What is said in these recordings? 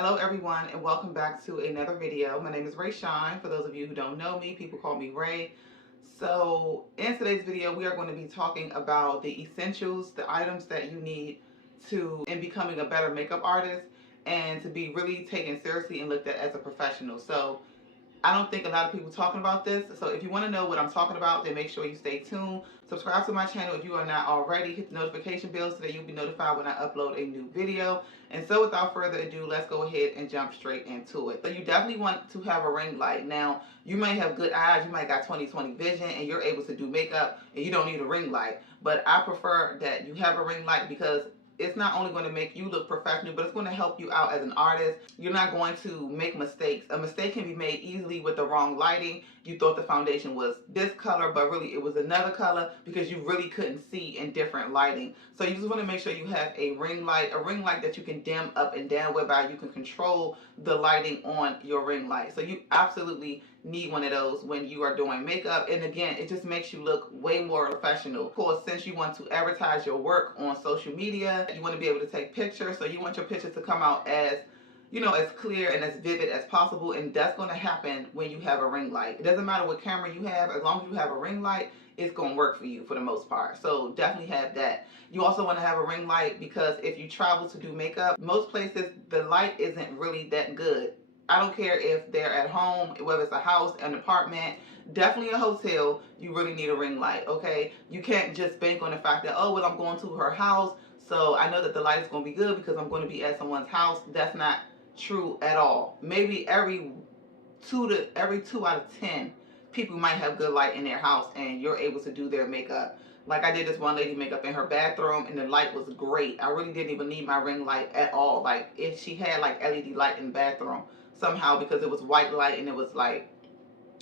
Hello everyone and welcome back to another video. My name is Ray Shine. For those of you who don't know me, people call me Ray. So in today's video, we are going to be talking about the essentials, the items that you need in becoming a better makeup artist and to be really taken seriously and looked at as a professional. So I don't think a lot of people talking about this. So if you want to know what I'm talking about, then make sure you stay tuned. Subscribe to my channel if you are not already. Hit the notification bell so that you'll be notified when I upload a new video. And so without further ado, let's go ahead and jump straight into it. So you definitely want to have a ring light. Now, you may have good eyes. You might got 20/20 vision and you're able to do makeup and you don't need a ring light. But I prefer that you have a ring light because it's not only going to make you look professional, but it's going to help you out as an artist. You're not going to make mistakes. A mistake can be made easily with the wrong lighting. You thought the foundation was this color, but really it was another color because you really couldn't see in different lighting. So you just want to make sure you have a ring light that you can dim up and down, whereby you can control the lighting on your ring light. So you absolutely need one of those when you are doing makeup, and again, it just makes you look way more professional. Of course, since you want to advertise your work on social media, you want to be able to take pictures, so you want your pictures to come out as as clear and as vivid as possible, and that's going to happen when you have a ring light. It doesn't matter what camera you have, as long as you have a ring light, it's going to work for you for the most part. So definitely have that. You also want to have a ring light because if you travel to do makeup, most places the light isn't really that good. I don't care if they're at home, whether it's a house, an apartment, definitely a hotel, you really need a ring light, okay? You can't just bank on the fact that, oh, well, I'm going to her house, so I know that the light is going to be good because I'm going to be at someone's house. That's not true at all. Maybe every 2 out of 10 people might have good light in their house and you're able to do their makeup. Like I did this one lady makeup in her bathroom and the light was great. I really didn't even need my ring light at all. Like if she had like LED light in the bathroom somehow, because it was white light and it was like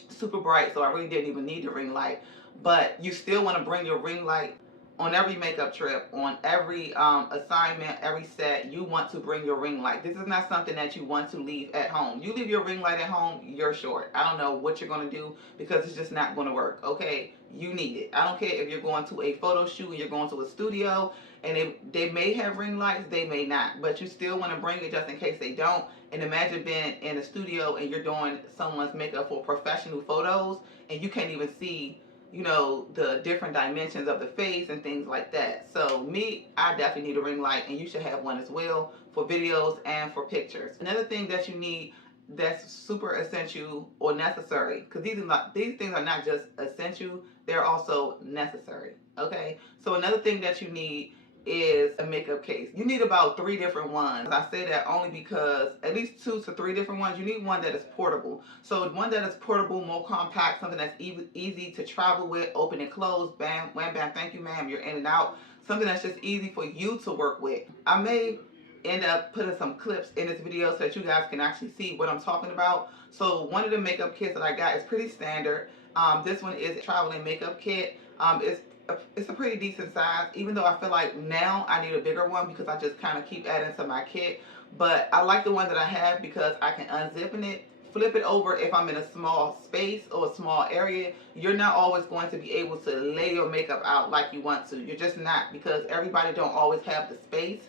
super bright, so I really didn't even need the ring light. But you still want to bring your ring light on every makeup trip, on every assignment, every set. You want to bring your ring light. This is not something that you want to leave at home. You leave your ring light at home, you're short. I don't know what you're going to do because it's just not going to work, okay? You need it. I don't care if you're going to a photo shoot and you're going to a studio and they may have ring lights, they may not, but you still want to bring it just in case they don't. And imagine being in a studio and you're doing someone's makeup for professional photos and you can't even see the different dimensions of the face and things like that. So me, I definitely need a ring light, and you should have one as well for videos and for pictures. Another thing that you need that's super essential or necessary, because these things are not just essential, they're also necessary, okay? So another thing that you need is a makeup case. You need about 3 different ones. I say that only because at least 2 to 3 different ones. You need one that is portable. So one that is portable, more compact, something that's easy to travel with, open and close, bam, wham, bam, thank you, ma'am, you're in and out. Something that's just easy for you to work with. I may end up putting some clips in this video so that you guys can actually see what I'm talking about. So one of the makeup kits that I got is pretty standard. This one is a traveling makeup kit. It's a pretty decent size, even though I feel like now I need a bigger one because I just kind of keep adding to my kit. But I like the one that I have because I can unzip it, flip it over if I'm in a small space or a small area. You're not always going to be able to lay your makeup out like you want to. You're just not, because everybody don't always have the space.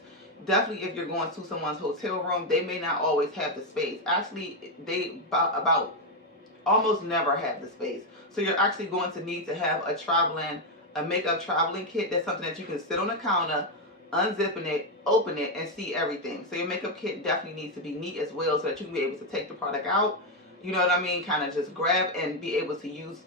Definitely if you're going to someone's hotel room, they may not always have the space. Actually, they about almost never have the space. So you're actually going to need to have a makeup traveling kit. That's something that you can sit on the counter, unzipping it, open it, and see everything. So your makeup kit definitely needs to be neat as well so that you can be able to take the product out, you know what I mean, kind of just grab and be able to use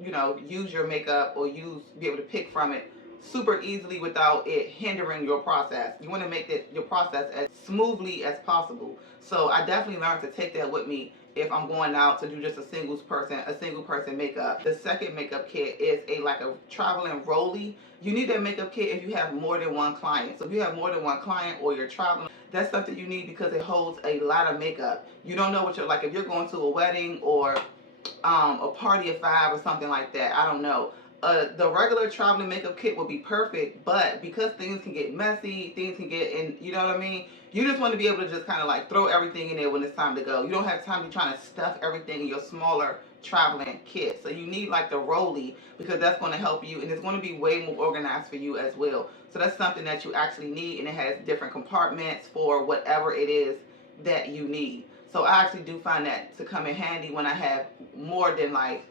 your makeup or be able to pick from it super easily without it hindering your process. You want to make your process as smoothly as possible. So I definitely learned to take that with me if I'm going out to do just a single person makeup. The second makeup kit is like a traveling rollie. You need that makeup kit if you have more than one client. So if you have more than one client or you're traveling, that's something you need because it holds a lot of makeup. You don't know what you're like if you're going to a wedding or a party of 5 or something like that. I don't know. The regular traveling makeup kit will be perfect, but because things can get messy, things can get in, you know what I mean? You just want to be able to just kind of like throw everything in there when it's time to go. You don't have time to be trying to stuff everything in your smaller traveling kit. So you need like the rollie because that's going to help you, and it's going to be way more organized for you as well. So that's something that you actually need, and it has different compartments for whatever it is that you need. So I actually do find that to come in handy when I have more than like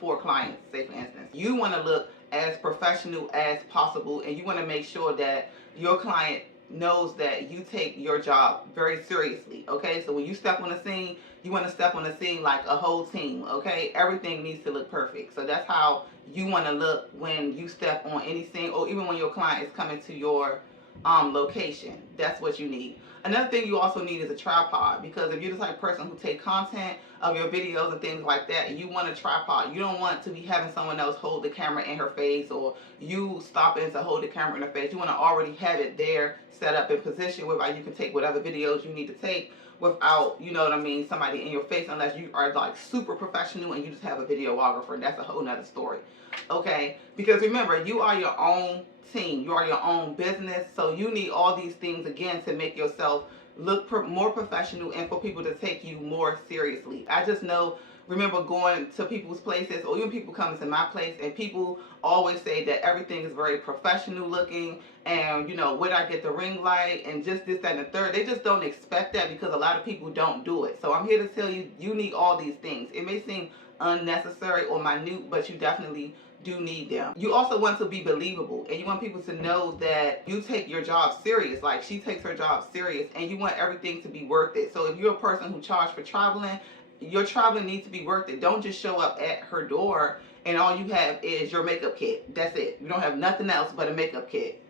4 clients, say for instance. You want to look as professional as possible, and you want to make sure that your client knows that you take your job very seriously. Okay, so when you step on the scene, you want to step on the scene like a whole team. Okay, everything needs to look perfect. So that's how you want to look when you step on any scene, or even when your client is coming to your location. That's what you need. Another thing you also need is a tripod, because if you're the type of person who take content of your videos and things like that, and you want a tripod, you don't want to be having someone else hold the camera in her face, or you stopping to hold the camera in her face. You want to already have it there set up in position whereby you can take whatever videos you need to take without, you know what I mean, somebody in your face, unless you are like super professional and you just have a videographer. That's a whole nother story. Okay, because remember, you are your own team, you are your own business, so you need all these things again to make yourself look more professional and for people to take you more seriously. I just know, remember going to people's places, or even people coming to my place, and people always say that everything is very professional looking, and you know, where I get the ring light and just this, that, and the third. They just don't expect that because a lot of people don't do it. So I'm here to tell you, you need all these things. It may seem unnecessary or minute, but you definitely do need them. You also want to be believable, and you want people to know that you take your job serious, like she takes her job serious, and you want everything to be worth it. So if you're a person who charges for traveling, your traveling needs to be worth it. Don't just show up at her door and all you have is your makeup kit. That's it. You don't have nothing else but a makeup kit.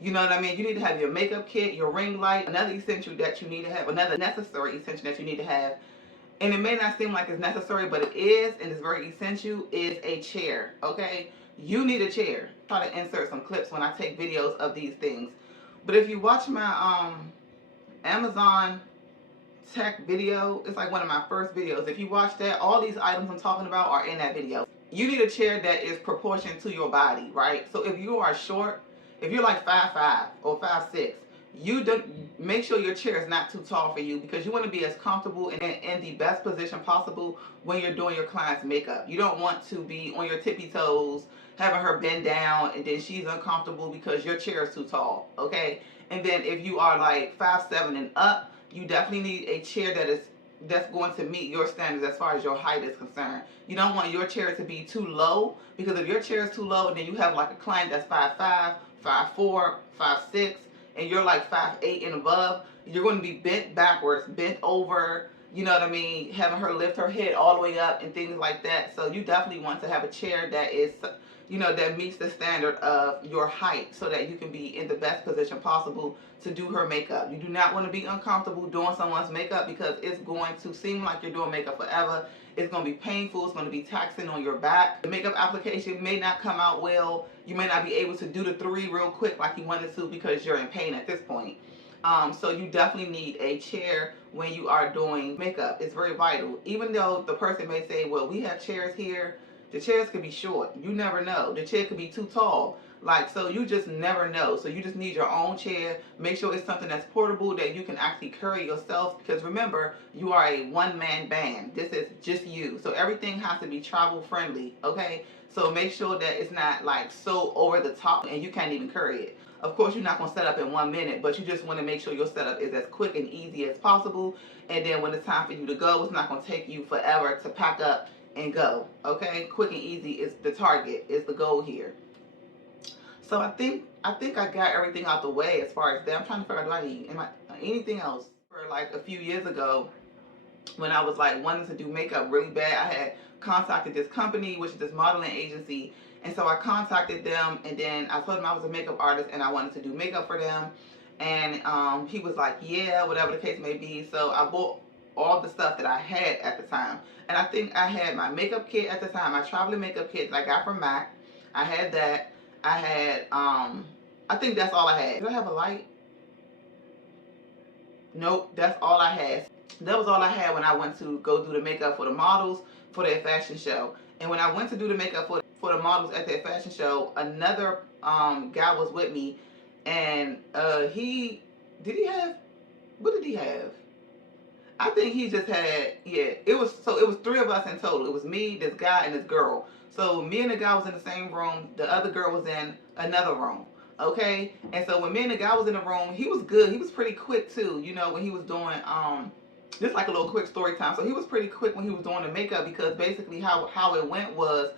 You know what I mean? You need to have your makeup kit, your ring light, another essential that you need to have, another necessary essential that you need to have, and it may not seem like it's necessary, but it is, and it's very essential, is a chair. Okay, you need a chair. Try to insert some clips when I take videos of these things. But if you watch my Amazon tech video, it's like one of my first videos. If you watch that, all these items I'm talking about are in that video. You need a chair that is proportioned to your body, right? So if you are short, if you're like 5'5" or 5'6", you don't make sure your chair is not too tall for you, because you want to be as comfortable and in the best position possible when you're doing your client's makeup. You don't want to be on your tippy toes having her bend down and then she's uncomfortable because your chair is too tall. Okay, and then if you are like 5'7" and up, you definitely need a chair that's going to meet your standards as far as your height is concerned. You don't want your chair to be too low, because if your chair is too low, then you have like a client that's 5'5", 5'4", 5'6", and you're like 5'8" and above, you're going to be bent backwards, bent over, you know what I mean, having her lift her head all the way up and things like that. So you definitely want to have a chair that is, you know, that meets the standard of your height, so that you can be in the best position possible to do her makeup. You do not want to be uncomfortable doing someone's makeup, because it's going to seem like you're doing makeup forever. It's going to be painful. It's going to be taxing on your back. The makeup application may not come out well. You may not be able to do the 3 real quick like you wanted to, because you're in pain at this point. So you definitely need a chair when you are doing makeup. It's very vital. Even though the person may say, well, we have chairs here, the chairs could be short. You never know. The chair could be too tall. Like, so you just never know. So you just need your own chair. Make sure it's something that's portable, that you can actually carry yourself, because remember, you are a one-man band. This is just you. So everything has to be travel friendly, okay? So make sure that it's not like so over the top and you can't even carry it. Of course, you're not going to set up in 1 minute, but you just want to make sure your setup is as quick and easy as possible. And then when it's time for you to go, it's not going to take you forever to pack up and go. Okay, quick and easy is the target, is the goal here. So I think I got everything out the way as far as that. I'm trying to figure out, do I need anything else? For like a few years ago, when I was like wanting to do makeup really bad, I had contacted this company, which is this modeling agency. And so I contacted them, and then I told them I was a makeup artist and I wanted to do makeup for them. And he was like, yeah, whatever the case may be. So I bought all the stuff that I had at the time. And I think I had my makeup kit at the time, my traveling makeup kit that I got from MAC. I had that. I had, I think that's all I had. Did I have a light? Nope, that's all I had. That was all I had when I went to go do the makeup for the models for their fashion show. And when I went to do the makeup for the models at their fashion show, another guy was with me, and what did he have? I think he just had, yeah, it was 3 of us in total. It was me, this guy, and this girl. So me and the guy was in the same room. The other girl was in another room. Okay, and so when me and the guy was in the room, he was good. He was pretty quick too. You know, when he was doing just like a little quick story time. So he was pretty quick when he was doing the makeup, because basically how it went was,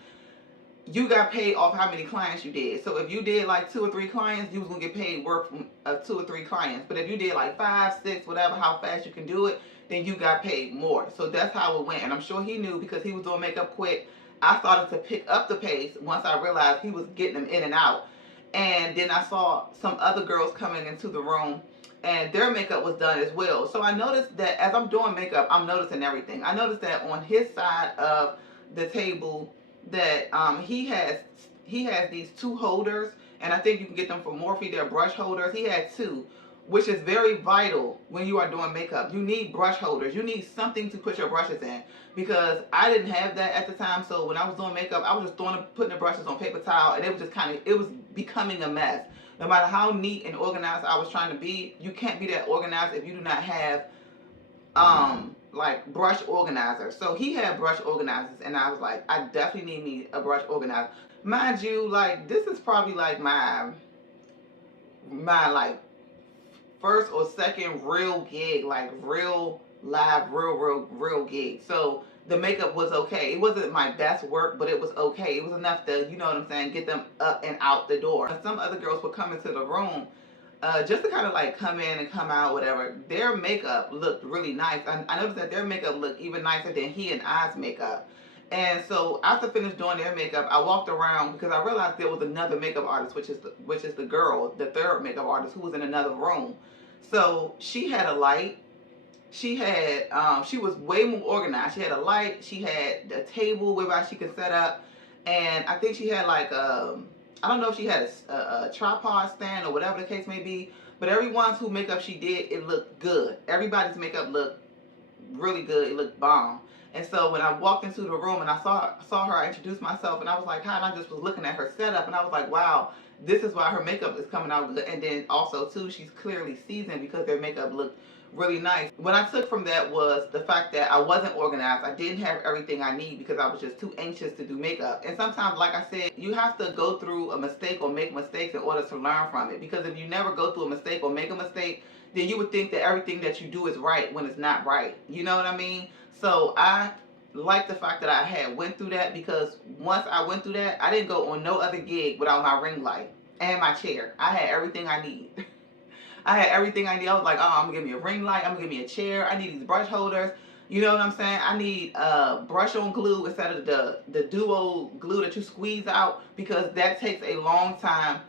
you got paid off how many clients you did. So if you did like 2 or 3 clients, you was gonna get paid worth of 2 or 3 clients. But if you did like 5, 6, whatever, how fast you can do it, then you got paid more. So that's how it went. And I'm sure he knew, because he was doing makeup quick. I started to pick up the pace once I realized he was getting them in and out. And then I saw some other girls coming into the room, and their makeup was done as well. So I noticed that as I'm doing makeup, I'm noticing everything. I noticed that on his side of the table, that he has these 2 holders, and I think you can get them from Morphe. They're brush holders. He had 2, which is very vital when you are doing makeup. You need brush holders. You need something to put your brushes in, because I didn't have that at the time. So when I was doing makeup, I was just putting the brushes on paper towel, and it was just it was becoming a mess. No matter how neat and organized I was trying to be, you can't be that organized if you do not have like brush organizer. So he had brush organizers, and I was like, I definitely need me a brush organizer. Mind you, like, this is probably like my like first or second real gig, like real live, real gig. So the makeup was okay. It wasn't my best work, but it was okay. It was enough to, you know what I'm saying, get them up and out the door. And some other girls would come into the room, just to kind of like come in and come out, whatever. Their makeup looked really nice. I noticed that their makeup looked even nicer than he and I's makeup. And so after finished doing their makeup, I walked around, because I realized there was another makeup artist, which is the girl, the third makeup artist, who was in another room. So she had a light. She was way more organized. She had a light. She had a table whereby she could set up, and I think she had like I don't know if she had a tripod stand or whatever the case may be. But everyone's who makeup she did, it looked good. Everybody's makeup looked really good. It looked bomb. And so when I walked into the room and I saw her, I introduced myself, and I was like, hi, and I just was looking at her setup, and I was like, wow, this is why her makeup is coming out good. And then also too, she's clearly seasoned, because their makeup looked really nice. What I took from that was the fact that I wasn't organized. I didn't have everything I need, because I was just too anxious to do makeup. And sometimes, like I said, you have to go through a mistake or make mistakes in order to learn from it. Because if you never go through a mistake or make a mistake, then you would think that everything that you do is right when it's not right. You know what I mean? So I like the fact that I had went through that, because once I went through that, I didn't go on no other gig without my ring light and my chair. I had everything I need. I had everything I need. I was like, oh, I'm gonna give me a ring light. I'm gonna give me a chair. I need these brush holders. You know what I'm saying? I need brush on glue instead of the duo glue that you squeeze out, because that takes a long time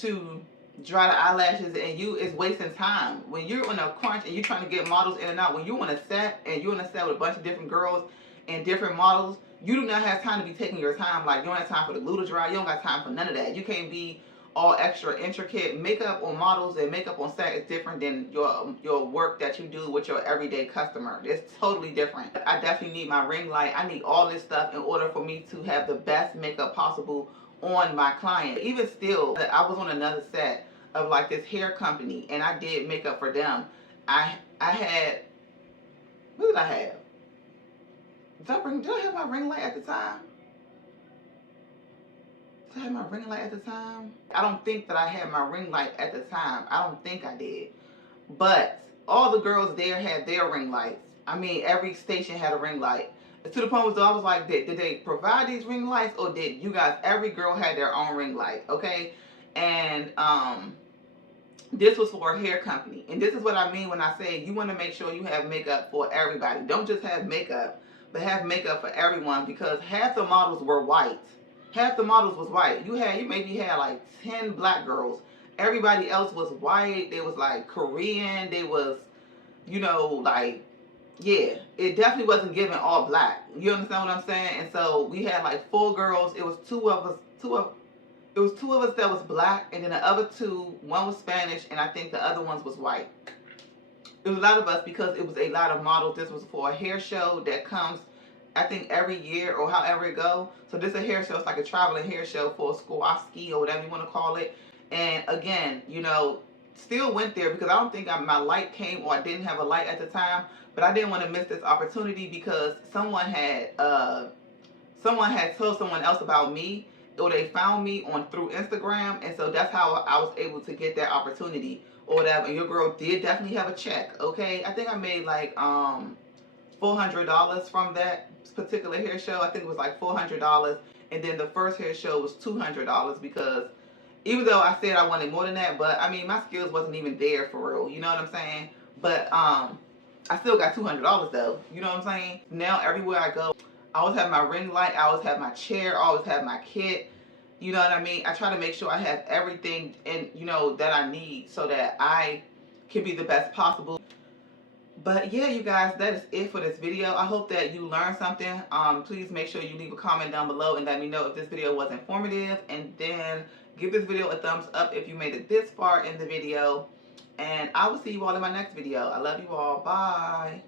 to dry the eyelashes, and it's wasting time. When you're on a crunch and you're trying to get models in and out, when you're on a set and you're on a set with a bunch of different girls and different models, you do not have time to be taking your time. Like, you don't have time for the glue to dry. You don't got time for none of that. You can't be all extra intricate. Makeup on models and makeup on set is different than your work that you do with your everyday customer. It's totally different. I definitely need my ring light. I need all this stuff in order for me to have the best makeup possible on my client. Even still, I was on another set of like this hair company, and I did makeup for them. I had, what did I have? Did I have my ring light at the time? Did I have my ring light at the time? I don't think that I had my ring light at the time. I don't think I did. But all the girls there had their ring lights. I mean, every station had a ring light. To the point where I was like, did they provide these ring lights, or did you guys, every girl had their own ring light, okay? And this was for a hair company. And this is what I mean when I say you want to make sure you have makeup for everybody. Don't just have makeup, but have makeup for everyone, because half the models were white. Half the models was white. You maybe had like 10 black girls. Everybody else was white. They was like Korean. They was, you know, like, yeah, it definitely wasn't given all black. You understand what I'm saying? And so we had like 4 girls. It was two of us that was black, and then the other 2, one was Spanish, and I think the other ones was white. It was a lot of us, because it was a lot of models. This was for a hair show that comes, I think, every year or however it go. So this is a hair show. It's like a traveling hair show for Swarovski or whatever you want to call it. And again, you know, still went there because I don't think my light came, or I didn't have a light at the time. But I didn't want to miss this opportunity, because someone had told someone else about me, or they found me on through Instagram, and so that's how I was able to get that opportunity or whatever. And your girl did definitely have a check. Okay, I think I made like $400 from that particular hair show. I think it was like $400, and then the first hair show was $200 because even though I said I wanted more than that, but I mean my skills wasn't even there for real. You know what I'm saying? But I still got $200 though. You know what I'm saying? Now everywhere I go, I always have my ring light. I always have my chair. I always have my kit. You know what I mean? I try to make sure I have everything and that I need so that I can be the best possible. But yeah, you guys, that is it for this video. I hope that you learned something. Please make sure you leave a comment down below and let me know if this video was informative. And then give this video a thumbs up if you made it this far in the video. And I will see you all in my next video. I love you all. Bye.